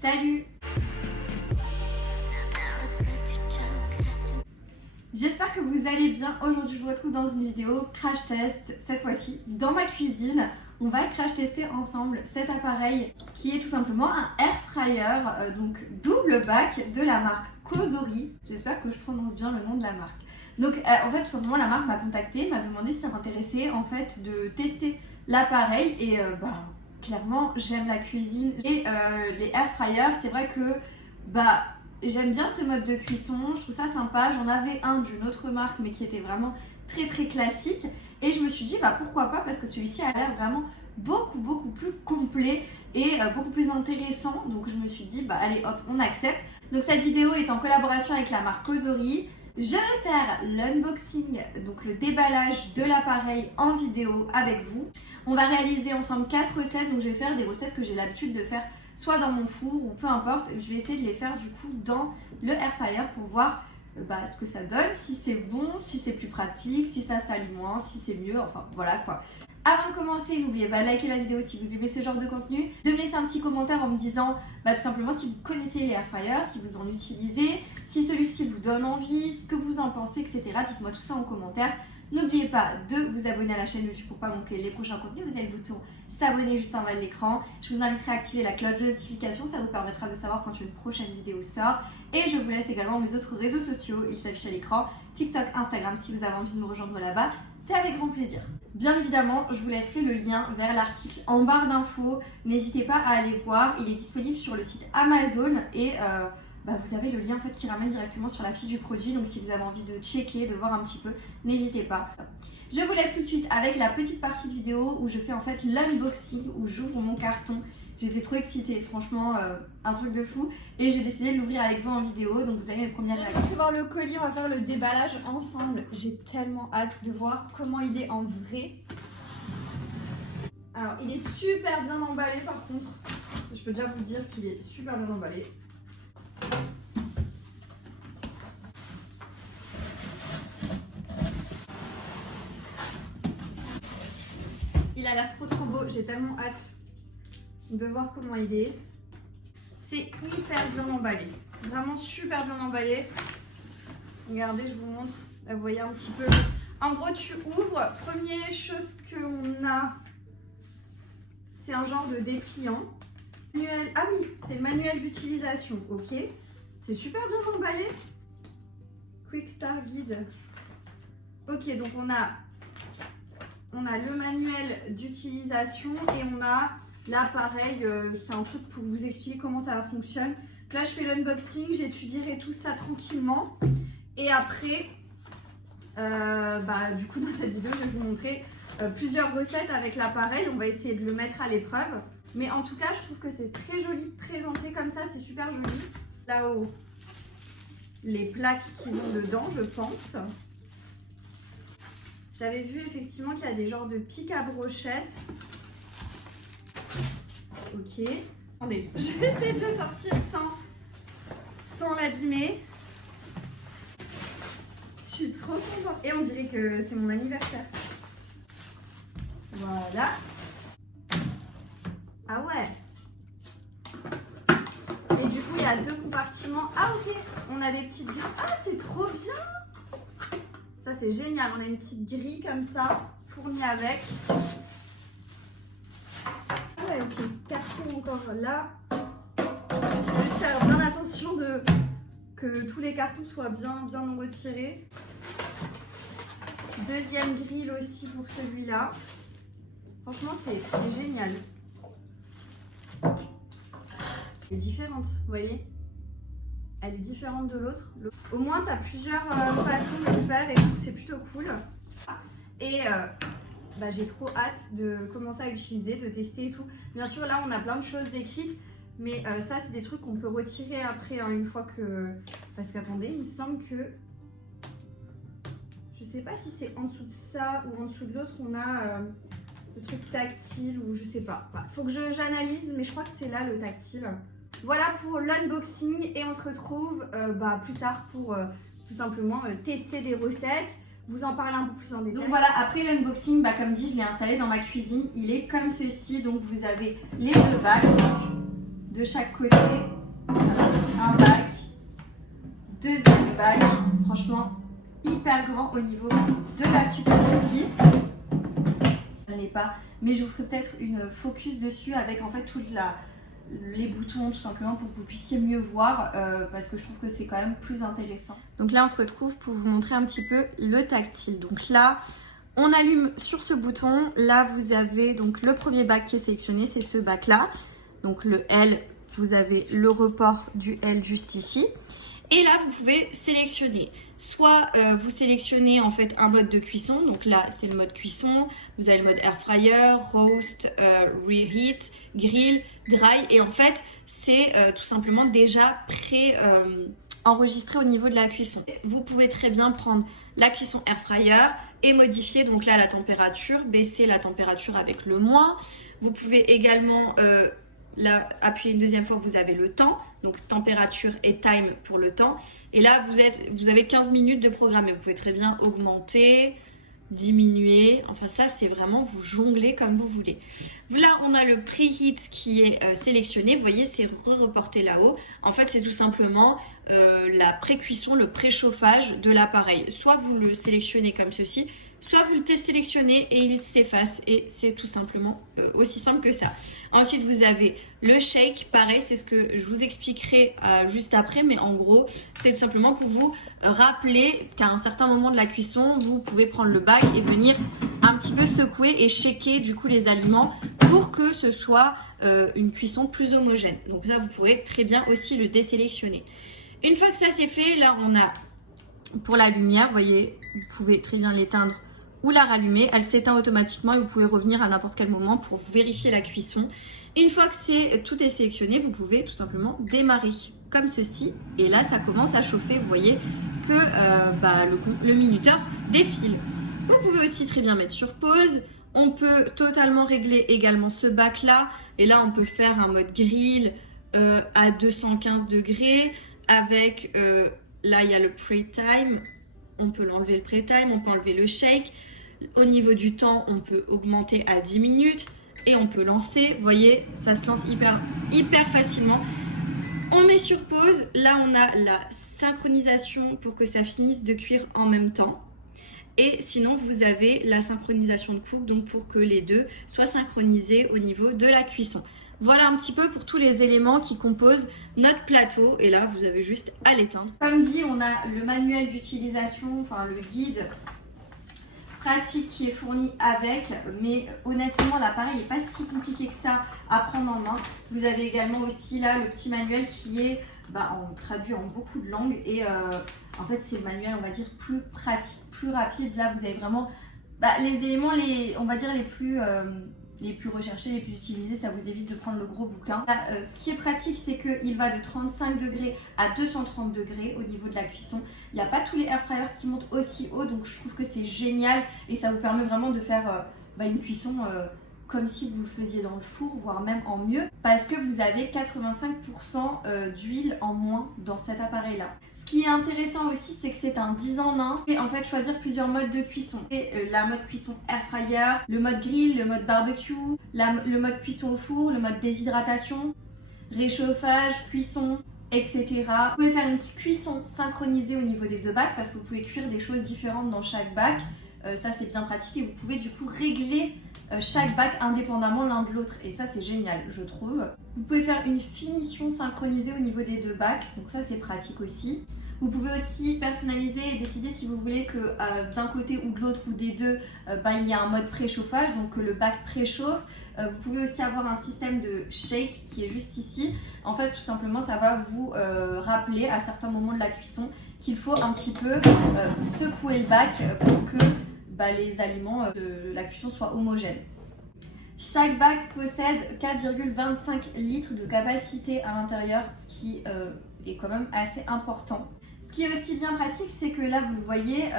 Salut! J'espère que vous allez bien. Aujourd'hui je vous retrouve dans une vidéo crash test, cette fois-ci dans ma cuisine. On va crash tester ensemble cet appareil qui est tout simplement un air fryer, donc double bac de la marque Cosori. J'espère que je prononce bien le nom de la marque. Donc en fait tout simplement la marque m'a contacté, m'a demandé si ça m'intéressait en fait de tester l'appareil et clairement j'aime la cuisine et les air fryers, c'est vrai que j'aime bien ce mode de cuisson, je trouve ça sympa. J'en avais un d'une autre marque mais qui était vraiment très classique et je me suis dit pourquoi pas, parce que celui-ci a l'air vraiment beaucoup plus complet et beaucoup plus intéressant. Donc je me suis dit allez hop, on accepte. Donc cette vidéo est en collaboration avec la marque Cosori. Je vais faire l'unboxing, donc le déballage de l'appareil en vidéo avec vous. On va réaliser ensemble 4 recettes, donc je vais faire des recettes que j'ai l'habitude de faire soit dans mon four ou peu importe. Je vais essayer de les faire du coup dans le air fryer pour voir ce que ça donne, si c'est bon, si c'est plus pratique, si ça salit moins, si c'est mieux, enfin voilà quoi. Avant de commencer, n'oubliez pas de liker la vidéo si vous aimez ce genre de contenu, de me laisser un petit commentaire en me disant tout simplement si vous connaissez les air fryers, si vous en utilisez, si celui-ci vous donne envie, ce que vous en pensez, etc. Dites-moi tout ça en commentaire. N'oubliez pas de vous abonner à la chaîne YouTube pour ne pas manquer les prochains contenus. Vous avez le bouton s'abonner juste en bas de l'écran. Je vous inviterai à activer la cloche de notification, ça vous permettra de savoir quand une prochaine vidéo sort. Et je vous laisse également mes autres réseaux sociaux, ils s'affichent à l'écran, TikTok, Instagram, si vous avez envie de me rejoindre là-bas. C'est avec grand plaisir. Bien évidemment, je vous laisserai le lien vers l'article en barre d'infos. N'hésitez pas à aller voir. Il est disponible sur le site Amazon et vous avez le lien en fait qui ramène directement sur la fiche du produit. Donc si vous avez envie de checker, de voir un petit peu, n'hésitez pas. Je vous laisse tout de suite avec la petite partie de vidéo où je fais en fait l'unboxing, où j'ouvre mon carton. J'étais trop excitée, franchement, un truc de fou. Et j'ai décidé de l'ouvrir avec vous en vidéo, donc vous avez mes premières réactions. On va recevoir le colis, on va faire le déballage ensemble. J'ai tellement hâte de voir comment il est en vrai. Alors, il est super bien emballé par contre. Je peux déjà vous dire qu'il est super bien emballé. Il a l'air trop beau, j'ai tellement hâte de voir comment il est. C'est hyper bien emballé, vraiment super bien emballé. Regardez, je vous montre, là, vous voyez un petit peu. En gros, tu ouvres, première chose qu'on a, c'est un genre de dépliant. Manuel, ah oui, c'est le manuel d'utilisation, ok. C'est super bien emballé. Quick Start Guide. Ok, donc on a le manuel d'utilisation et on a l'appareil, c'est un truc pour vous expliquer comment ça fonctionne. Donc là je fais l'unboxing, j'étudierai tout ça tranquillement et après du coup dans cette vidéo je vais vous montrer plusieurs recettes avec l'appareil. On va essayer de le mettre à l'épreuve, mais en tout cas je trouve que c'est très joli présenté comme ça, c'est super joli. Là-haut les plaques qui vont dedans, je pense. J'avais vu effectivement qu'il y a des genres de pics à brochettes. Ok. Attendez, je vais essayer de le sortir sans l'abîmer. Je suis trop contente. Et on dirait que c'est mon anniversaire. Voilà. Ah ouais. Et du coup, il y a 2 compartiments. Ah ok, on a des petites grilles. Ah, c'est trop bien. Ça c'est génial, on a une petite grille comme ça, fournie avec. Ouais, ok, carton encore là. Juste faire bien attention que tous les cartons soient bien retirés. Deuxième grille aussi pour celui-là. Franchement, c'est génial. Elle est différente, vous voyez? Elle est différente de l'autre. Au moins, tu as plusieurs façons de le faire et c'est plutôt cool. Et j'ai trop hâte de commencer à l'utiliser, de tester et tout. Bien sûr, là, on a plein de choses décrites, mais ça, c'est des trucs qu'on peut retirer après, une fois que... Parce qu'attendez, il me semble que... Je sais pas si c'est en dessous de ça ou en dessous de l'autre, on a le truc tactile ou je sais pas. Faut que j'analyse, mais je crois que c'est là le tactile. Voilà pour l'unboxing et on se retrouve plus tard pour tout simplement tester des recettes, vous en parler un peu plus en détail. Donc voilà, après l'unboxing, comme dit, je l'ai installé dans ma cuisine. Il est comme ceci, donc vous avez les 2 bacs de chaque côté, un bac, deuxième bac, franchement hyper grand au niveau de la superficie. Elle n'est pas, mais je vous ferai peut-être une focus dessus avec en fait les boutons tout simplement pour que vous puissiez mieux voir parce que je trouve que c'est quand même plus intéressant. Donc là on se retrouve pour vous montrer un petit peu le tactile. Donc là on allume sur ce bouton, là vous avez donc le premier bac qui est sélectionné, c'est ce bac là, donc le L, vous avez le report du L juste ici. Et là, vous pouvez sélectionner. Soit vous sélectionnez en fait un mode de cuisson. Donc là, c'est le mode cuisson. Vous avez le mode air fryer, roast, reheat, grill, dry. Et en fait, c'est tout simplement déjà enregistré au niveau de la cuisson. Vous pouvez très bien prendre la cuisson air fryer et modifier donc là la température, baisser la température avec le moins. Vous pouvez également là, appuyez une deuxième fois, vous avez le temps, donc température et time pour le temps. Et là, vous avez 15 minutes de programmer. Vous pouvez très bien augmenter, diminuer. Enfin, ça, c'est vraiment vous jongler comme vous voulez. Là, on a le preheat qui est sélectionné. Vous voyez, c'est reporté là-haut. En fait, c'est tout simplement la pré-cuisson, le préchauffage de l'appareil. Soit vous le sélectionnez comme ceci, soit vous le sélectionnez et il s'efface et c'est tout simplement aussi simple que ça. Ensuite, vous avez le shake, pareil, c'est ce que je vous expliquerai juste après, mais en gros, c'est tout simplement pour vous rappeler qu'à un certain moment de la cuisson, vous pouvez prendre le bac et venir un petit peu secouer et shaker du coup les aliments pour que ce soit une cuisson plus homogène. Donc là, vous pourrez très bien aussi le désélectionner. Une fois que ça c'est fait, là on a pour la lumière, vous voyez, vous pouvez très bien l'éteindre ou la rallumer. Elle s'éteint automatiquement et vous pouvez revenir à n'importe quel moment pour vérifier la cuisson. Une fois que tout est sélectionné, vous pouvez tout simplement démarrer comme ceci. Et là, ça commence à chauffer. Vous voyez que le minuteur défile. Vous pouvez aussi très bien mettre sur pause. On peut totalement régler également ce bac là. Et là, on peut faire un mode grill à 215 degrés avec... là, il y a le pre-time. On peut l'enlever le pre-time, on peut enlever le shake. Au niveau du temps, on peut augmenter à 10 minutes et on peut lancer. Vous voyez, ça se lance hyper facilement. On met sur pause. Là, on a la synchronisation pour que ça finisse de cuire en même temps. Et sinon, vous avez la synchronisation de coupe, donc pour que les deux soient synchronisés au niveau de la cuisson. Voilà un petit peu pour tous les éléments qui composent notre plateau. Et là, vous avez juste à l'éteindre. Comme dit, on a le manuel d'utilisation, enfin le guide pratique qui est fourni avec. Mais honnêtement, l'appareil n'est pas si compliqué que ça à prendre en main. Vous avez également aussi là le petit manuel qui est traduit en beaucoup de langues. Et en fait, c'est le manuel, on va dire, plus pratique, plus rapide. Là, vous avez vraiment les éléments, on va dire, les plus recherchés, les plus utilisés, ça vous évite de prendre le gros bouquin. Là, ce qui est pratique, c'est qu'il va de 35 degrés à 230 degrés au niveau de la cuisson. Il n'y a pas tous les air fryers qui montent aussi haut, donc je trouve que c'est génial et ça vous permet vraiment de faire une cuisson comme si vous le faisiez dans le four, voire même en mieux, parce que vous avez 85% d'huile en moins dans cet appareil-là. Ce qui est intéressant aussi, c'est que c'est un 10 en 1 et en fait choisir plusieurs modes de cuisson. Et la mode cuisson air fryer, le mode grill, le mode barbecue, le mode cuisson au four, le mode déshydratation, réchauffage, cuisson, etc. Vous pouvez faire une cuisson synchronisée au niveau des deux bacs parce que vous pouvez cuire des choses différentes dans chaque bac. Ça c'est bien pratique et vous pouvez du coup régler chaque bac indépendamment l'un de l'autre et ça c'est génial je trouve. Vous pouvez faire une finition synchronisée au niveau des deux bacs, donc ça c'est pratique aussi. Vous pouvez aussi personnaliser et décider si vous voulez que d'un côté ou de l'autre ou des deux, il y a un mode préchauffage, donc que le bac préchauffe. Vous pouvez aussi avoir un système de shake qui est juste ici. En fait tout simplement ça va vous rappeler à certains moments de la cuisson qu'il faut un petit peu secouer le bac pour que les aliments de la cuisson soient homogènes. Chaque bac possède 4,25 litres de capacité à l'intérieur, ce qui est quand même assez important. Ce qui est aussi bien pratique, c'est que là vous le voyez,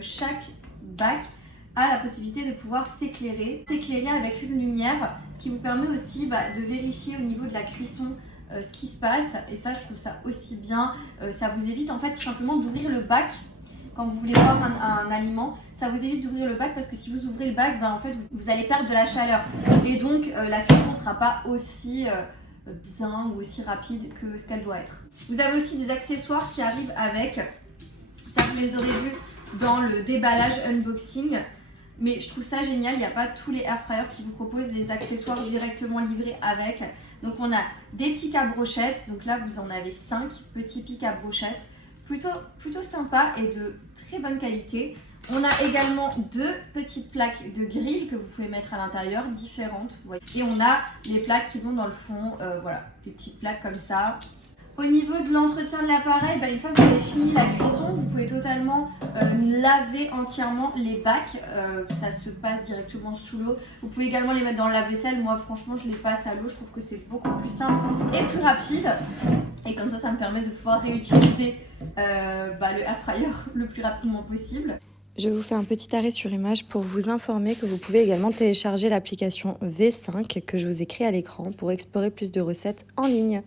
chaque bac a la possibilité de pouvoir s'éclairer avec une lumière, ce qui vous permet aussi de vérifier au niveau de la cuisson ce qui se passe, et ça je trouve ça aussi bien. Ça vous évite en fait tout simplement d'ouvrir le bac quand vous voulez voir un aliment. Ça vous évite d'ouvrir le bac parce que si vous ouvrez le bac, en fait vous allez perdre de la chaleur et donc la cuisson ne sera pas aussi bien ou aussi rapide que ce qu'elle doit être. Vous avez aussi des accessoires qui arrivent avec. Ça, vous les aurez vus dans le déballage unboxing. Mais je trouve ça génial, il n'y a pas tous les air fryers qui vous proposent des accessoires directement livrés avec. Donc on a des pics à brochettes, donc là vous en avez 5 petits pics à brochettes, plutôt sympa et de très bonne qualité. On a également 2 petites plaques de grill que vous pouvez mettre à l'intérieur, différentes. Et on a les plaques qui vont dans le fond, voilà, des petites plaques comme ça. Au niveau de l'entretien de l'appareil, une fois que vous avez fini la cuisson, vous pouvez totalement laver entièrement les bacs. Ça se passe directement sous l'eau. Vous pouvez également les mettre dans le lave-vaisselle. Moi, franchement, je les passe à l'eau. Je trouve que c'est beaucoup plus simple et plus rapide. Et comme ça me permet de pouvoir réutiliser le air fryer le plus rapidement possible. Je vous fais un petit arrêt sur image pour vous informer que vous pouvez également télécharger l'application V5 que je vous ai créée à l'écran pour explorer plus de recettes en ligne.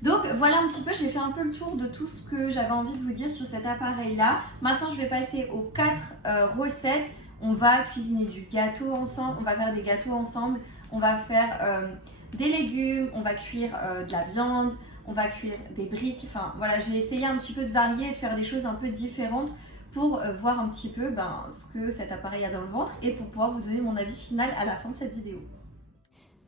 Donc voilà un petit peu, j'ai fait un peu le tour de tout ce que j'avais envie de vous dire sur cet appareil-là. Maintenant, je vais passer aux 4 recettes. On va cuisiner du gâteau ensemble, on va faire des gâteaux ensemble, on va faire des légumes, on va cuire de la viande, on va cuire des briques. Enfin voilà, j'ai essayé un petit peu de varier et de faire des choses un peu différentes pour voir un petit peu ce que cet appareil a dans le ventre et pour pouvoir vous donner mon avis final à la fin de cette vidéo.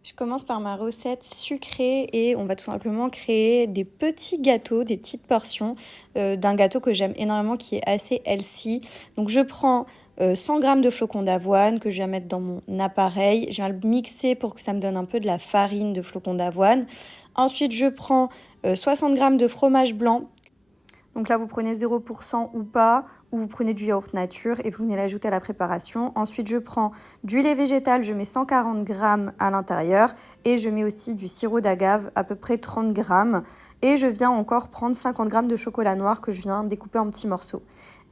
Je commence par ma recette sucrée et on va tout simplement créer des petits gâteaux, des petites portions d'un gâteau que j'aime énormément qui est assez healthy. Donc je prends 100 g de flocons d'avoine que je viens mettre dans mon appareil. Je viens le mixer pour que ça me donne un peu de la farine de flocons d'avoine. Ensuite, je prends 60 g de fromage blanc. Donc là, vous prenez 0% ou pas, ou vous prenez du yaourt nature et vous venez l'ajouter à la préparation. Ensuite, je prends du lait végétal, je mets 140 g à l'intérieur et je mets aussi du sirop d'agave, à peu près 30 g. Et je viens encore prendre 50 g de chocolat noir que je viens découper en petits morceaux.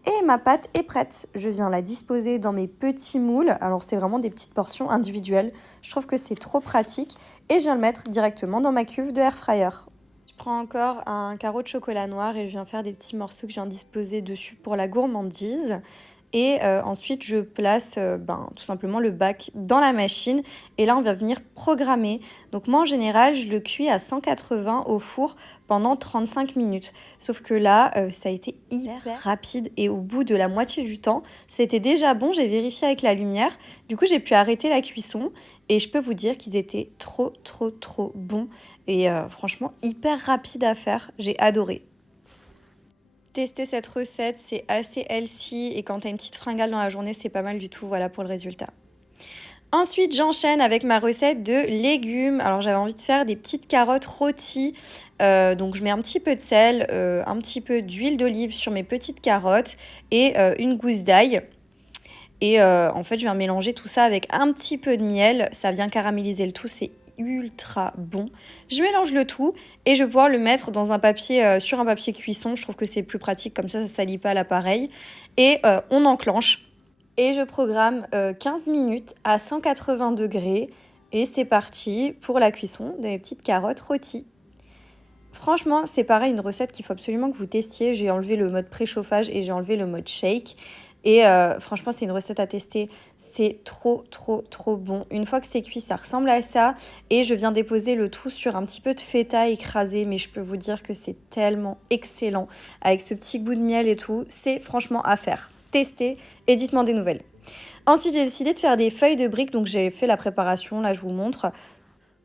Et ma pâte est prête. Je viens la disposer dans mes petits moules. Alors, c'est vraiment des petites portions individuelles. Je trouve que c'est trop pratique. Et je viens le mettre directement dans ma cuve de air fryer. Je prends encore un carreau de chocolat noir et je viens faire des petits morceaux que je viens disposer dessus pour la gourmandise. Et ensuite, je place tout simplement le bac dans la machine. Et là, on va venir programmer. Donc moi, en général, je le cuis à 180 au four pendant 35 minutes. Sauf que là, ça a été hyper rapide. Et au bout de la moitié du temps, c'était déjà bon. J'ai vérifié avec la lumière. Du coup, j'ai pu arrêter la cuisson. Et je peux vous dire qu'ils étaient trop bons. Et franchement, hyper rapide à faire. J'ai adoré. Tester cette recette, c'est assez healthy et quand tu as une petite fringale dans la journée, c'est pas mal du tout. Voilà pour le résultat. Ensuite, j'enchaîne avec ma recette de légumes. Alors, j'avais envie de faire des petites carottes rôties. Donc, je mets un petit peu de sel, un petit peu d'huile d'olive sur mes petites carottes et une gousse d'ail. Et en fait, je viens mélanger tout ça avec un petit peu de miel. Ça vient caraméliser le tout, c'est ultra bon. Je mélange le tout et je vais pouvoir le mettre dans un papier, sur un papier cuisson. Je trouve que c'est plus pratique, comme ça ne salit pas l'appareil. Et on enclenche. Et je programme 15 minutes à 180 degrés. Et c'est parti pour la cuisson des petites carottes rôties. Franchement, c'est pareil, une recette qu'il faut absolument que vous testiez. J'ai enlevé le mode préchauffage et j'ai enlevé le mode shake. Et franchement, c'est une recette à tester. C'est trop bon. Une fois que c'est cuit, ça ressemble à ça. Et je viens déposer le tout sur un petit peu de feta écrasé. Mais je peux vous dire que c'est tellement excellent. Avec ce petit goût de miel et tout, c'est franchement à faire. Testez et dites-moi des nouvelles. Ensuite, j'ai décidé de faire des feuilles de briques. Donc, j'ai fait la préparation. Là, je vous montre.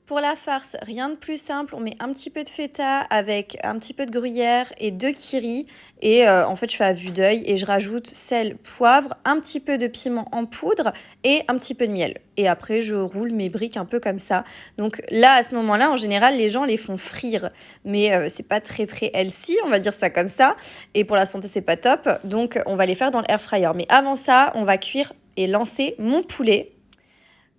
Pour la farce, rien de plus simple, on met un petit peu de feta avec un petit peu de gruyère et 2 kiri. Et en fait, je fais à vue d'œil et je rajoute sel, poivre, un petit peu de piment en poudre et un petit peu de miel. Et après, je roule mes briques un peu comme ça. Donc là, à ce moment-là, en général, les gens les font frire. Mais c'est pas très healthy, on va dire ça comme ça. Et pour la santé, c'est pas top. Donc on va les faire dans l'air fryer. Mais avant ça, on va cuire et lancer mon poulet.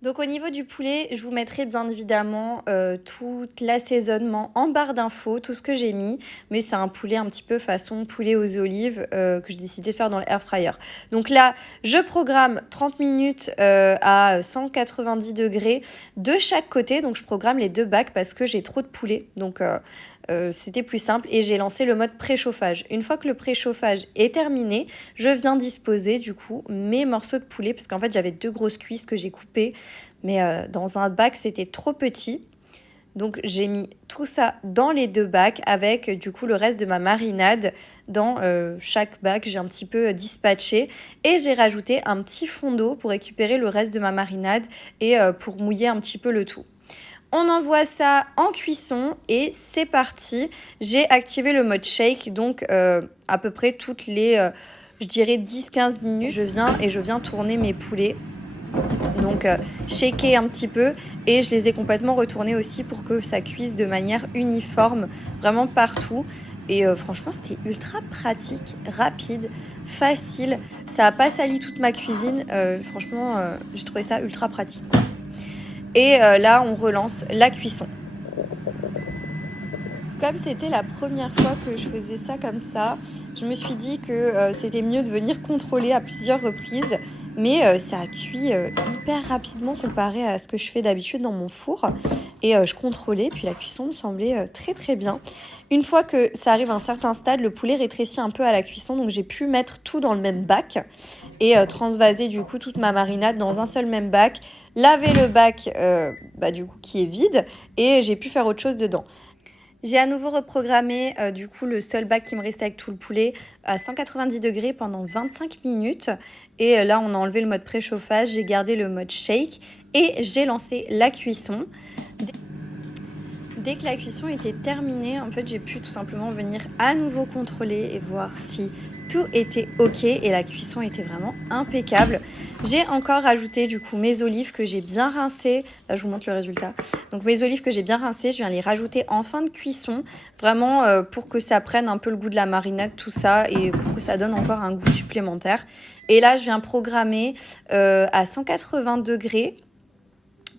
Donc au niveau du poulet, je vous mettrai bien évidemment tout l'assaisonnement en barre d'infos, tout ce que j'ai mis. Mais c'est un poulet un petit peu façon poulet aux olives que j'ai décidé de faire dans l'air fryer. Donc là, je programme 30 minutes à 190 degrés de chaque côté. Donc je programme les 2 bacs parce que j'ai trop de poulet. Donc c'était plus simple et j'ai lancé le mode préchauffage. Une fois que le préchauffage est terminé, je viens disposer du coup mes morceaux de poulet parce qu'en fait j'avais 2 grosses cuisses que j'ai coupées mais dans un bac c'était trop petit. Donc j'ai mis tout ça dans les 2 bacs avec du coup le reste de ma marinade dans chaque bac. J'ai un petit peu dispatché et j'ai rajouté un petit fond d'eau pour récupérer le reste de ma marinade et pour mouiller un petit peu le tout. On envoie ça en cuisson et c'est parti. J'ai activé le mode shake, donc à peu près toutes les, je dirais 10-15 minutes, je viens tourner mes poulets. Donc shaker un petit peu et je les ai complètement retournés aussi pour que ça cuise de manière uniforme, vraiment partout. Et franchement, c'était ultra pratique, rapide, facile. Ça n'a pas sali toute ma cuisine. Franchement, j'ai trouvé ça ultra pratique, quoi. Et là, on relance la cuisson. Comme c'était la première fois que je faisais ça comme ça, je me suis dit que c'était mieux de venir contrôler à plusieurs reprises. Mais ça a cuit hyper rapidement comparé à ce que je fais d'habitude dans mon four. Et je contrôlais, puis la cuisson me semblait très très bien. Une fois que ça arrive à un certain stade, le poulet rétrécit un peu à la cuisson, donc j'ai pu mettre tout dans le même bac et transvaser du coup toute ma marinade dans un seul même bac, laver le bac du coup qui est vide et j'ai pu faire autre chose dedans. J'ai à nouveau reprogrammé du coup le seul bac qui me restait avec tout le poulet à 190 degrés pendant 25 minutes. Et là, on a enlevé le mode préchauffage, j'ai gardé le mode shake et j'ai lancé la cuisson. Dès que la cuisson était terminée, en fait, j'ai pu tout simplement venir à nouveau contrôler et voir si tout était ok et la cuisson était vraiment impeccable. J'ai encore rajouté du coup mes olives que j'ai bien rincées. Là, je vous montre le résultat. Donc mes olives que j'ai bien rincées, je viens les rajouter en fin de cuisson, vraiment pour que ça prenne un peu le goût de la marinade, tout ça, et pour que ça donne encore un goût supplémentaire. Et là, je viens programmer à 180 degrés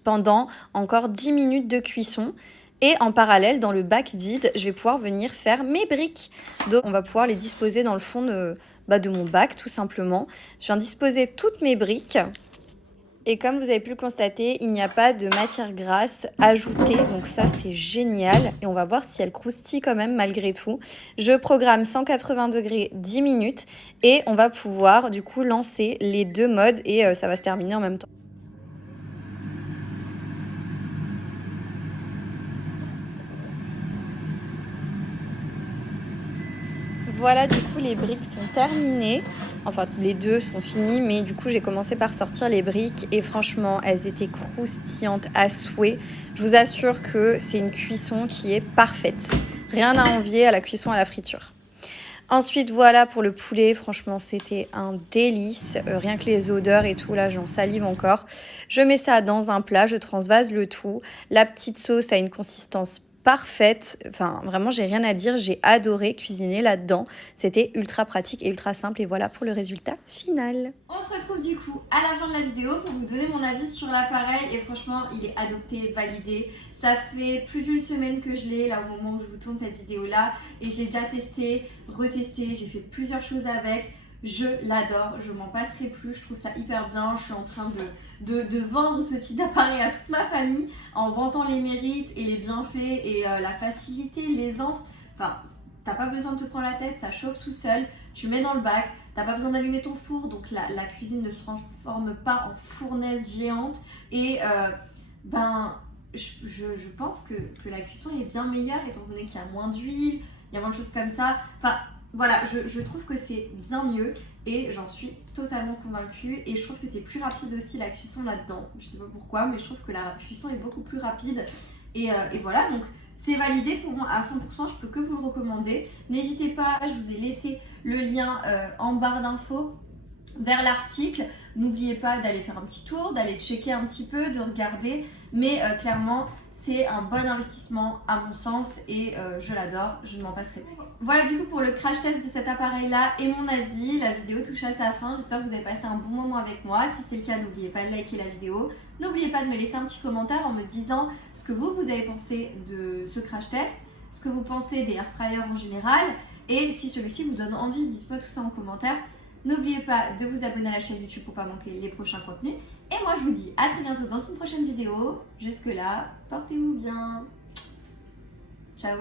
pendant encore 10 minutes de cuisson. Et en parallèle, dans le bac vide, je vais pouvoir venir faire mes briques. Donc, on va pouvoir les disposer dans le fond de mon bac, tout simplement. Je viens disposer toutes mes briques. Et comme vous avez pu le constater, il n'y a pas de matière grasse ajoutée. Donc ça, c'est génial. Et on va voir si elle croustille quand même malgré tout. Je programme 180 degrés 10 minutes. Et on va pouvoir du coup lancer les 2 modes. Et ça va se terminer en même temps. Voilà, du coup, les briques sont terminées. Enfin, les 2 sont finis, mais du coup, j'ai commencé par sortir les briques et franchement, elles étaient croustillantes à souhait. Je vous assure que c'est une cuisson qui est parfaite. Rien à envier à la cuisson à la friture. Ensuite, voilà pour le poulet. Franchement, c'était un délice. Rien que les odeurs et tout, là, j'en salive encore. Je mets ça dans un plat, je transvase le tout. La petite sauce a une consistance parfaite, enfin vraiment j'ai rien à dire, j'ai adoré cuisiner là-dedans, c'était ultra pratique et ultra simple et voilà pour le résultat final. On se retrouve du coup à la fin de la vidéo pour vous donner mon avis sur l'appareil et franchement il est adopté, validé, ça fait plus d'une semaine que je l'ai là au moment où je vous tourne cette vidéo là et je l'ai déjà testé, retesté, j'ai fait plusieurs choses avec. Je l'adore, je m'en passerai plus, je trouve ça hyper bien, je suis en train de vendre ce type d'appareil à toute ma famille en vantant les mérites et les bienfaits et la facilité, l'aisance. Enfin, t'as pas besoin de te prendre la tête, ça chauffe tout seul, tu mets dans le bac, t'as pas besoin d'allumer ton four, donc la cuisine ne se transforme pas en fournaise géante et je pense que la cuisson est bien meilleure étant donné qu'il y a moins d'huile, il y a moins de choses comme ça. Enfin, voilà, je trouve que c'est bien mieux et j'en suis totalement convaincue et je trouve que c'est plus rapide aussi la cuisson là-dedans. Je sais pas pourquoi, mais je trouve que la cuisson est beaucoup plus rapide et voilà, donc c'est validé pour moi à 100%, je peux que vous le recommander. N'hésitez pas, je vous ai laissé le lien en barre d'infos vers l'article. N'oubliez pas d'aller faire un petit tour, d'aller checker un petit peu, de regarder, mais clairement c'est un bon investissement à mon sens et je l'adore, je ne m'en passerai pas. Voilà du coup pour le crash test de cet appareil là et mon avis. La vidéo touche à sa fin, j'espère que vous avez passé un bon moment avec moi. Si c'est le cas, n'oubliez pas de liker la vidéo, n'oubliez pas de me laisser un petit commentaire en me disant ce que vous avez pensé de ce crash test, ce que vous pensez des air fryers en général et si celui-ci vous donne envie, dites-moi tout ça en commentaire. N'oubliez pas de vous abonner à la chaîne YouTube pour ne pas manquer les prochains contenus. Et moi je vous dis à très bientôt dans une prochaine vidéo. Jusque là, portez-vous bien. Ciao.